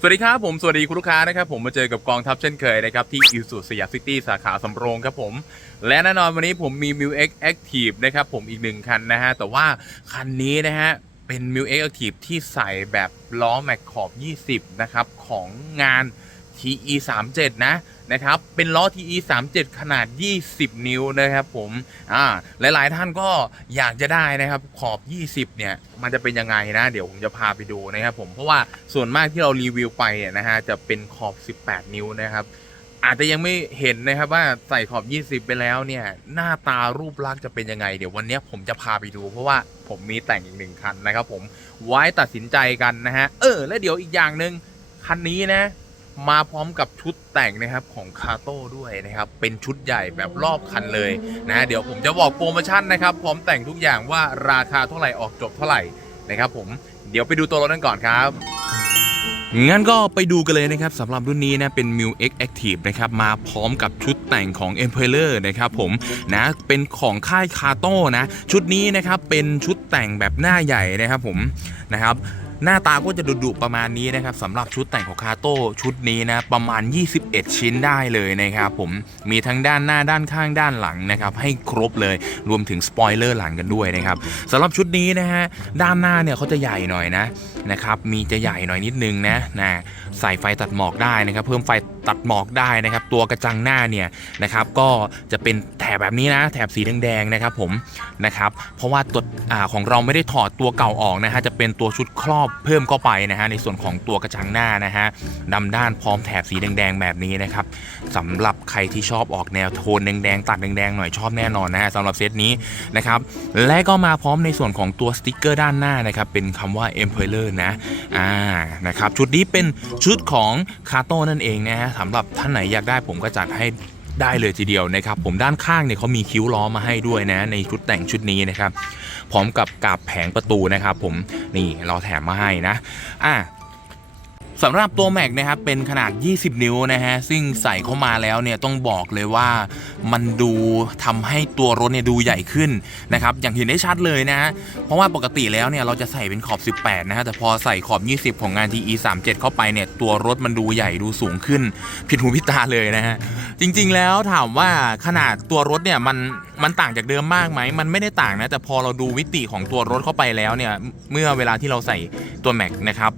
สวัสดีครับผม สวัสดีคุณลูกค้านะครับผมมาเจอกับกองทัพเช่นเคยนะครับที่อิสุสยามซิตี้สาขาสำโรงครับผม และแน่นอนวันนี้ผมมี m ิ X Active นะครับผมอีกหนึ่งคันนะฮะ แต่ว่าคันนี้นะฮะ เป็น m ิ X Active ที่ใส่แบบล้อแม็กขอบ 20 นะครับ ของงาน TE 3 7นะนะครับเป็นล้อ TE 3 7ขนาด 20 นิ้วนะครับผมอ่าหลายๆท่านก็อยากจะได้นะครับขอบ 20 เนี่ย มันจะเป็นยังไงนะ เดี๋ยวผมจะพาไปดูนะครับผมเพราะว่าส่วนมากที่เรารีวิวไปเนี่ยนะฮะจะเป็นขอบ 18 นิ้วนะครับอาจจะยังไม่เห็นนะครับว่าใส่ขอบ 20 ไปแล้วเนี่ย หน้าตารูปลักษณ์จะเป็นยังไง เดี๋ยววันนี้ผมจะพาไปดู เพราะว่าผมมีแต่งอีกหนึ่งคันนะครับผมไว้ตัดสินใจกันนะฮะเออ และเดี๋ยวอีกอย่างหนึ่งคันนี้นะ มาพร้อมกับชุดแต่งนะครับของคาโต้ด้วยนะครับเป็นชุดใหญ่แบบรอบคันเลยนะเดี๋ยวผมจะบอกโปรโมชั่นนะครับพร้อมแต่งทุกอย่างว่าราคาเท่าไหร่ออกจบเท่าไหร่นะครับผมเดี๋ยวไปดูตัวรถกันก่อนครับงั้นก็ไปดูกันเลยนะครับสำหรับรุ่นนี้นะเป็น m i l X Active นะครับมาพร้อมกับชุดแต่งของ e m p e r o r นะครับผมนะเป็นของค่ายคาโต้นะชุดนี้นะครับเป็นชุดแต่งแบบหน้าใหญ่นะครับผมนะครับ หน้าตาก็จะดุๆประมาณนี้นะครับสำหรับชุดแต่งของคาโต้ชุดนี้นะประมาณ 21 ชิ้นได้เลยนะครับผมมีทั้งด้านหน้าด้านข้างด้านหลังนะครับให้ครบเลยรวมถึงสปอยเลอร์หลังกันด้วยนะครับสำหรับชุดนี้นะฮะด้านหน้าเนี่ยเขาจะใหญ่หน่อยนะนะครับมีจะใหญ่หน่อยนิดนึงนะนะใส่ไฟตัดหมอกได้นะครับเพิ่มไฟ ตัดหมอกได้นะครับ ตัวกระจังหน้าเนี่ยนะครับ ก็จะเป็นแถบแบบนี้นะ แถบสีแดงๆนะครับผมนะครับ เพราะว่าตัวอของเราไม่ได้ถอดตัวเก่าออกนะฮะจะเป็นตัวชุดครอบเพิ่มเข้าไปนะฮะในส่วนของตัวกระจังหน้านะฮะดำด้านพร้อมแถบสีแดงๆแบบนี้นะครับสำหรับใครที่ชอบออกแนวโทนแดงๆตัดแดงๆหน่อยชอบแน่นอนนะฮะสำหรับเซตนี้นะครับ และก็มาพร้อมในส่วนของตัวสติกเกอร์ด้านหน้านะครับเป็นคำว่า e m p e r o r นะอ่านะครับชุดนี้เป็นชุดของคาโต้นั่นเองนะฮะสำหรับท่านไหนอยากได้ผมก็จัดให้ได้เลยทีเดียวนะครับผมด้านข้างเนี่ยเขามีคิ้วล้อมาให้ด้วยนะ ในชุดแต่งชุดนี้นะครับ พร้อมกับกับแผงประตูนะครับ ผมนี่เราแถมมาให้นะ อะ สำหรับตัวแม็กนะครับเป็นขนาด 20 นิ้วนะฮะซึ่งใส่เข้ามาแล้วเนี่ยต้องบอกเลยว่ามันดูทำให้ตัวรถเนี่ยดูใหญ่ขึ้นนะครับอย่างเห็นได้ชัดเลยนะฮะเพราะว่าปกติแล้วเนี่ยเราจะใส่เป็นขอบ 18 นะฮะแต่พอใส่ขอบ 20 ของงาน TE 37 เข้าไปเนี่ยตัวรถมันดูใหญ่ดูสูงขึ้น ผิดหูผิดตาเลยนะฮะจริงๆแล้วถามว่าขนาดตัวรถเนี่ยมันมันต่างจากเดิมมากไหม มันไม่ได้ต่างนะ แต่พอเราดูวิติของตัวรถเข้าไปแล้วเนี่ย เมื่อเวลาที่เราใส่ตัวแม็กนะครับ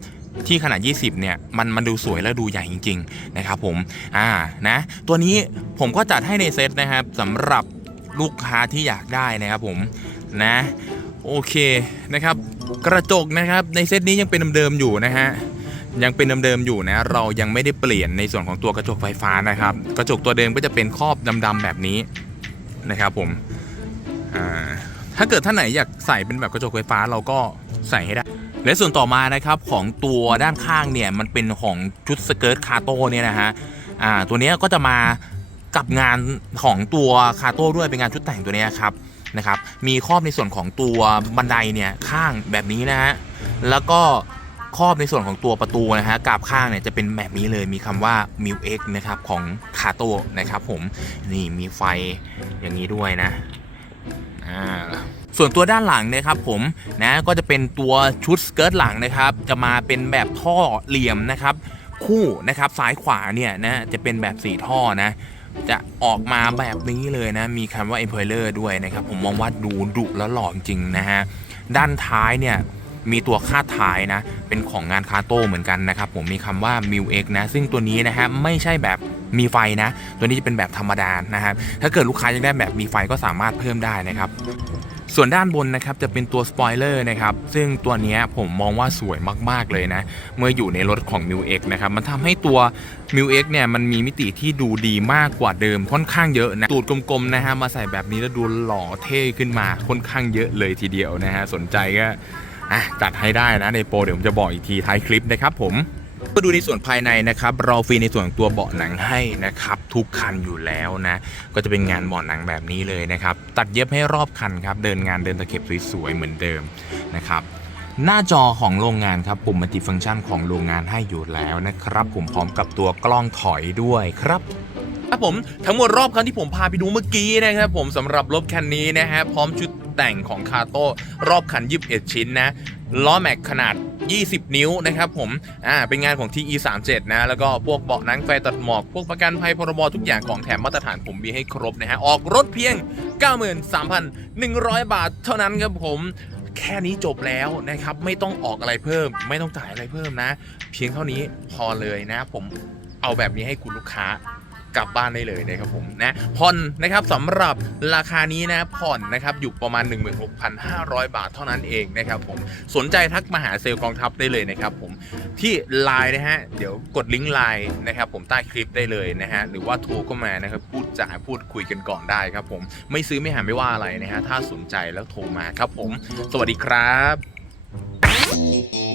ที่ขนาด 20 เนี่ย มันมันดูสวยและดูใหญ่จริง ๆ นะครับผมอ่านะ ตัวนี้ผมก็จัดให้ในเซตนะครับสำหรับลูกค้าที่อยากได้นะครับผมนะโอเคนะครับ กระจกนะครับในเซตนี้ยังเป็นเดิมๆอยู่นะฮะยังเป็นเดิมๆอยู่นะ เรายังไม่ได้เปลี่ยนในส่วนของตัวกระจกไฟฟ้านะครับ กระจกตัวเดิมก็จะเป็นครอบดำๆแบบนี้นะครับผมอ่าถ้าเกิดท่านไหนอยากใส่เป็นแบบกระจกไฟฟ้าเราก็ใส่ให้ได้ และส่วนต่อมานะครับของตัวด้านข้างเนี่ยมันเป็นของชุดสเกิร์ตคาโต้เนี่ยนะฮะอ่าตัวนี้ก็จะมากับงานของตัวคาโต้ด้วยเป็นงานชุดแต่งตัวนี้ครับนะครับมีครอบในส่วนของตัวบันไดเนี่ยข้างแบบนี้นะฮะแล้วก็ครอบในส่วนของตัวประตูนะฮะกาบข้างเนี่ยจะเป็นแบบนี้เลยมีคำว่า m i l X นะครับของคาโต้นะครับผมนี่มีไฟอย่างนี้ด้วยนะอ่า ส่วนตัวด้านหลังนะครับผมนะก็จะเป็นตัวชุดสเกิร์ตหลังนะครับ จะมาเป็นแบบท่อเหลี่ยมนะครับ คู่นะครับซ้ายขวาเนี่ยนะจะเป็นแบบสีท่อนะจะออกมาแบบนี้เลยนะ มีคำว่า e m p e r o r ด้วยนะครับ ผมมองว่าดูดุแล้วหล่อจริงนะฮะ ด้านท้ายเนี่ย มีตัวคาดท้ายนะ เป็นของงานคาโต้เหมือนกันนะครับ ผมมีคำว่า m i l X นะ ซึ่งตัวนี้นะฮะ ไม่ใช่แบบมีไฟนะ ตัวนี้จะเป็นแบบธรรมดานะครับ ถ้าเกิดลูกค้าอยากได้แบบมีไฟก็สามารถเพิ่มได้นะครับ ส่วนด้านบนนะครับจะเป็นตัวสปอยเลอร์นะครับซึ่งตัวนี้ผมมองว่าสวยมากๆเลยนะ เมื่ออยู่ในรถของ m i l X นะครับมันทำให้ตัว m i l X เนี่ยมันมีมิติที่ดูดีมากกว่าเดิมค่อนข้างเยอะนะตูดกลมๆนะฮะมาใส่แบบนี้แล้วดูหล่อเท่ขึ้นมาค่อนข้างเยอะเลยทีเดียวนะฮะสนใจก็จัดให้ได้นะในโปรเดี๋ยวผมจะบอกอีกทีท้ายคลิปนะครับผม มาดูในส่วนภายในนะครับเราฟรีในส่วนตัวเบาะหนังให้นะครับทุกคันอยู่แล้วนะก็จะเป็นงานเบาะหนังแบบนี้เลยนะครับตัดเย็บให้รอบคันครับเดินงานเดินตะเข็บสวยๆเหมือนเดิมนะครับหน้าจอของโรงงานครับปุ่มมัลติฟังก์ชันของโรงงานให้อยู่แล้วนะครับผมพร้อมกับตัวกล้องถอยด้วยครับครับผมทั้งหมดรอบคันที่ผมพาไปดูเมื่อกี้นะครับผมสำหรับรถคันนี้นะฮะพร้อมชุด แต่งของคาโต้รอบคัน 21 ชิ้นนะล้อแม็กขนาด 20 นิ้วนะครับผม อ่า เป็นงานของ TE 3 7 นะ แล้วก็พวกเบาะหนังไฟตัดหมอก พวกประกันภัยพรบทุกอย่างของแถมมาตรฐานผมมีให้ครบนะฮะ ออกรถเพียง 93,100 บาทเท่านั้นครับผมแค่นี้จบแล้วนะครับ ไม่ต้องออกอะไรเพิ่ม ไม่ต้องจ่ายอะไรเพิ่มนะ เพียงเท่านี้พอเลยนะ ผมเอาแบบนี้ให้คุณลูกค้า กลับบ้านได้เลยนะครับผมนะผ่อนนะครับสำหรับราคานี้นะผ่อนนะครับอยู่ประมาณ 16,500 บาทเท่านั้นเองนะครับผมสนใจทักมาหาเซลล์กองทัพได้เลยนะครับผมที่ไลน์นะฮะเดี๋ยวกดลิงก์ไลน์นะครับผมใต้คลิปได้เลยนะฮะหรือว่าโทรก็มานะครับพูดจาพูดคุยกันก่อนได้ครับผมไม่ซื้อไม่หาไม่ว่าอะไรนะฮะถ้าสนใจแล้วโทรมาครับผม สวัสดีครับ